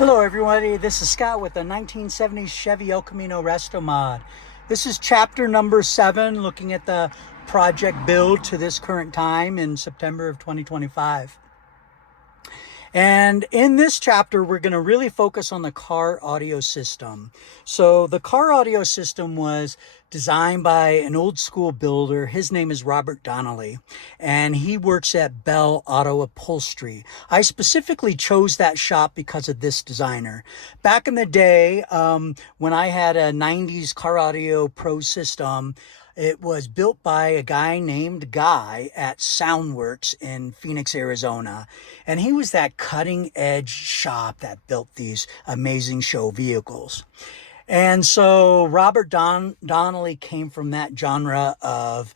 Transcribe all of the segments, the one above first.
Hello everybody, this is Scott with the 1970s Chevy El Camino Restomod. This is chapter number 7, looking at the project build to this current time in September of 2025. And in this chapter, we're going to really focus on the car audio system. So the car audio system was designed by an old school builder. His name is Robert Donnelly, and he works at Bell Auto Upholstery. I specifically chose that shop because of this designer. Back in the day, when I had a 90s car audio pro system, it was built by a guy named Guy at Soundworks in Phoenix, Arizona. And he was that cutting edge shop that built these amazing show vehicles. And so Robert Donnelly came from that genre of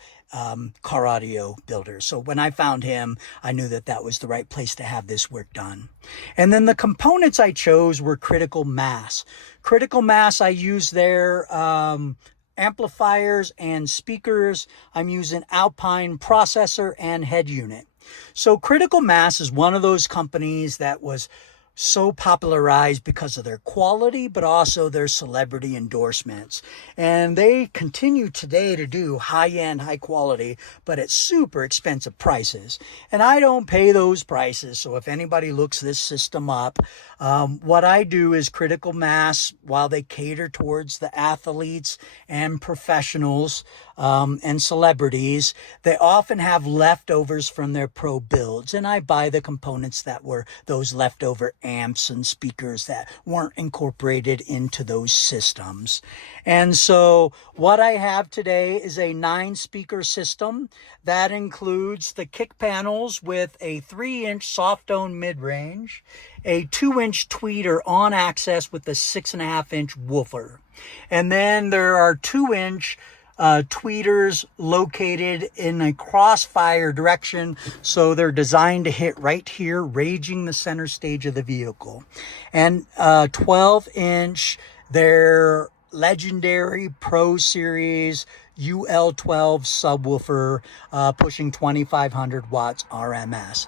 car audio builders. So when I found him, I knew that that was the right place to have this work done. And then the components I chose were critical mass. Critical mass, I used their amplifiers and speakers. I'm using Alpine processor and head unit. So Critical Mass is one of those companies that was so popularized because of their quality, but also their celebrity endorsements. And they continue today to do high-end, high quality, but at super expensive prices. And I don't pay those prices. So if anybody looks this system up, what I do is Critical Mass, while they cater towards the athletes and professionals and celebrities, they often have leftovers from their pro builds. And I buy the components that were those leftover amps and speakers that weren't incorporated into those systems. And so what I have today is a 9-speaker system that includes the kick panels with a 3-inch soft tone mid-range, a 2-inch tweeter on access with a 6.5-inch woofer. And then there are 2-inch tweeters located in a crossfire direction, so they're designed to hit right here, raging the center stage of the vehicle. And 12-inch, their legendary Pro Series UL12 subwoofer, pushing 2,500 watts RMS.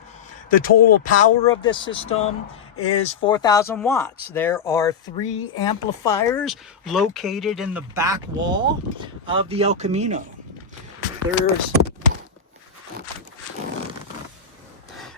The total power of this system is 4,000 watts. There are 3 amplifiers located in the back wall of the El Camino.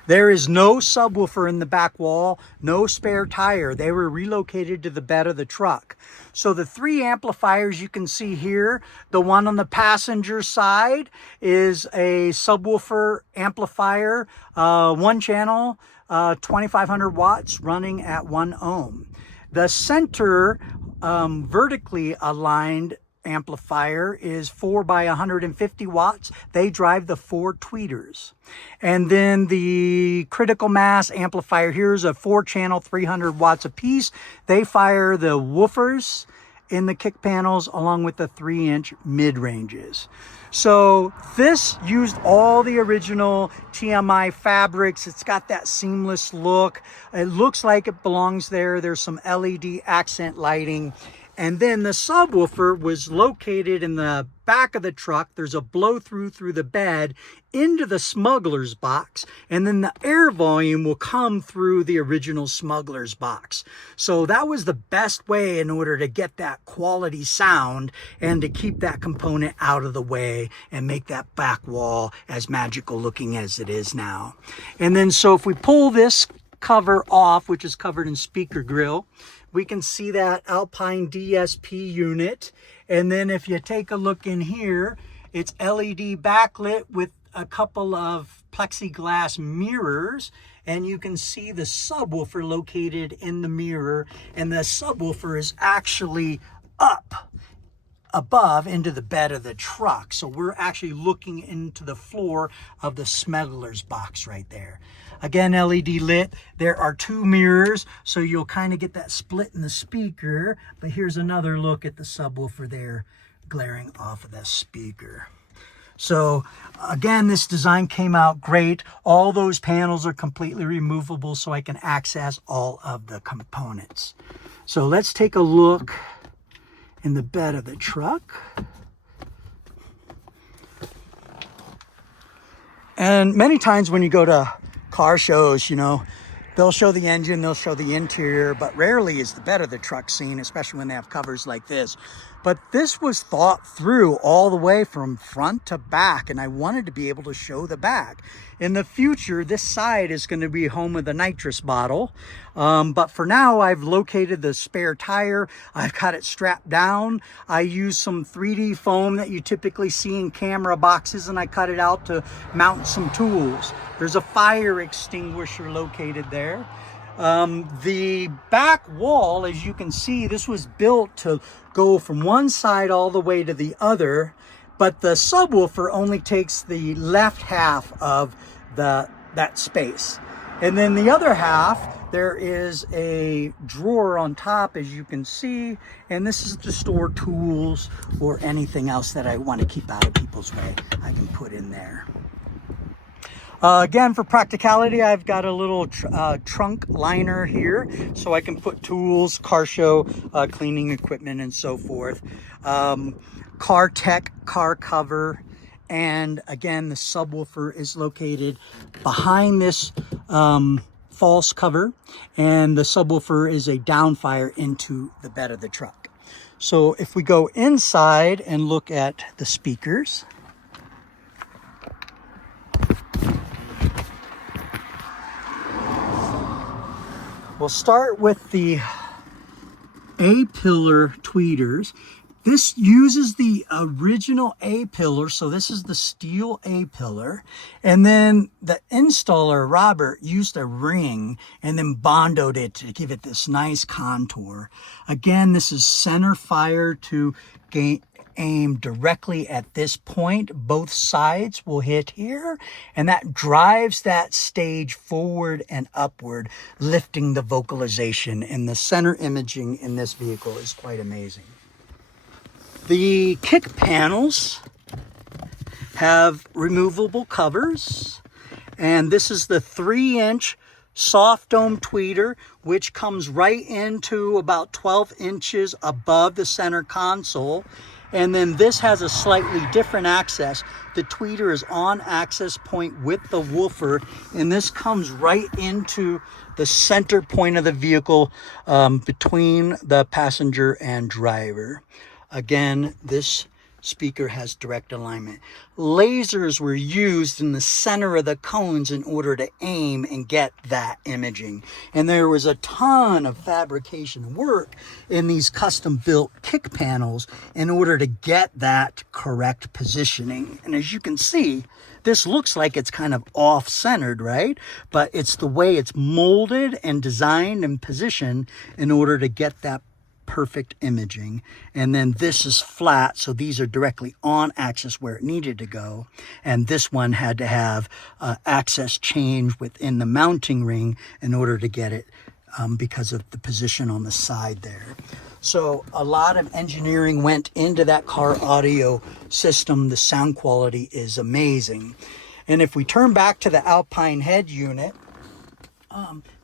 There is no subwoofer in the back wall, no spare tire. They were relocated to the bed of the truck. So the 3 amplifiers you can see here, the one on the passenger side is a subwoofer amplifier, 1 channel, 2,500 watts running at 1 ohm. The center vertically aligned amplifier is 4 by 150 watts. They drive the 4 tweeters. And then the Critical Mass amplifier here is a 4-channel, 300 watts apiece. They fire the woofers in the kick panels along with the 3-inch mid-ranges. So this used all the original TMI fabrics. It's got that seamless look. It looks like it belongs there. There's some LED accent lighting. And then the subwoofer was located in the back of the truck. There's a blow through the bed into the smuggler's box. And then the air volume will come through the original smuggler's box. So that was the best way in order to get that quality sound and to keep that component out of the way and make that back wall as magical looking as it is now. And then so if we pull this cover off, which is covered in speaker grill, we can see that Alpine DSP unit. And then if you take a look in here, it's LED backlit with a couple of plexiglass mirrors. And you can see the subwoofer located in the mirror. And the subwoofer is actually up above into the bed of the truck. So we're actually looking into the floor of the smuggler's box right there. Again, LED lit. There are 2 mirrors, so you'll kind of get that split in the speaker. But here's another look at the subwoofer there glaring off of the speaker. So again, this design came out great. All those panels are completely removable, so I can access all of the components. So let's take a look in the bed of the truck. And many times when you go to car shows, you know, They'll show the engine, they'll show the interior, but rarely is the bed of the truck seen, especially when they have covers like this. But this was thought through all the way from front to back, and I wanted to be able to show the back. In the future, this side is going to be home of the nitrous bottle. But for now, I've located the spare tire. I've got it strapped down. I use some 3D foam that you typically see in camera boxes, and I cut it out to mount some tools. There's a fire extinguisher located there. The back wall, as you can see, this was built to go from one side all the way to the other, but the subwoofer only takes the left half of that space. And then the other half, there is a drawer on top, as you can see, and this is to store tools or anything else that I want to keep out of people's way. I can put in there. Again, for practicality, I've got a little trunk liner here, so I can put tools, car show, cleaning equipment, and so forth. Car tech, car cover, and again, the subwoofer is located behind this false cover, and the subwoofer is a downfire into the bed of the truck. So if we go inside and look at the speakers, we'll start with the A-pillar tweeters. This uses the original A-pillar, so this is the steel A-pillar. And then the installer, Robert, used a ring and then bondoed it to give it this nice contour. Again, this is center fire to aim directly at this point. Both sides will hit here, and that drives that stage forward and upward, lifting the vocalization. And the center imaging in this vehicle is quite amazing. The kick panels have removable covers, and this is the 3-inch soft dome tweeter, which comes right into about 12 inches above the center console. And then this has a slightly different access. The tweeter is on access point with the woofer, and this comes right into the center point of the vehicle between the passenger and driver. Again, this speaker has direct alignment. Lasers were used in the center of the cones in order to aim and get that imaging. And there was a ton of fabrication work in these custom built kick panels in order to get that correct positioning. And as you can see, this looks like it's kind of off-centered, right? But it's the way it's molded and designed and positioned in order to get that perfect imaging. And then this is flat, so these are directly on axis where it needed to go. And this one had to have access change within the mounting ring in order to get it because of the position on the side there. So a lot of engineering went into that car audio system. The sound quality is amazing. And if we turn back to the Alpine head unit,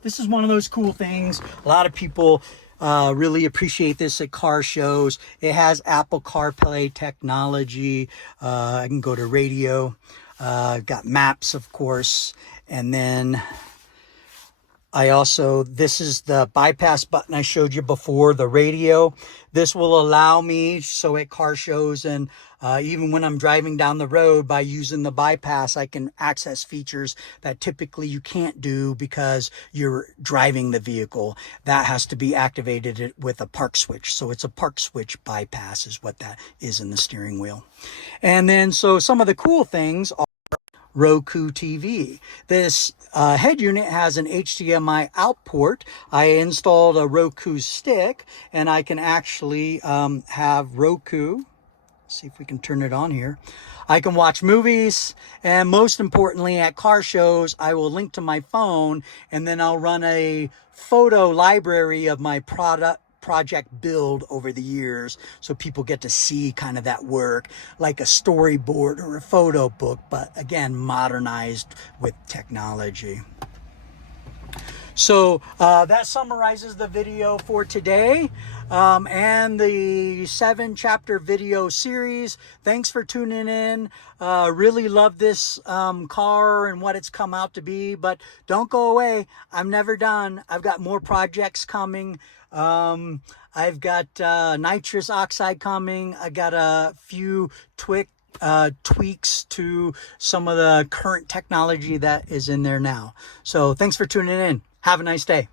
this is one of those cool things. A lot of people really appreciate this at car shows. It has Apple CarPlay technology. I can go to radio. Got maps, of course. And then this is the bypass button I showed you before, the radio. This will allow me, so at car shows and even when I'm driving down the road, by using the bypass, I can access features that typically you can't do because you're driving the vehicle. That has to be activated with a park switch. So it's a park switch bypass is what that is in the steering wheel. And then, so some of the cool things are Roku TV. This head unit has an HDMI out port. I installed a Roku stick, and I can actually have Roku. See if we can turn it on here. I can watch movies, and most importantly, at car shows, I will link to my phone, and then I'll run a photo library of my project build over the years, so people get to see kind of that work, like a storyboard or a photo book, but again, modernized with technology. So that summarizes the video for today and the 7-chapter video series. Thanks for tuning in. Really love this car and what it's come out to be, but don't go away. I'm never done. I've got more projects coming. I've got nitrous oxide coming. I got a few tweaks to some of the current technology that is in there now. So thanks for tuning in. Have a nice day.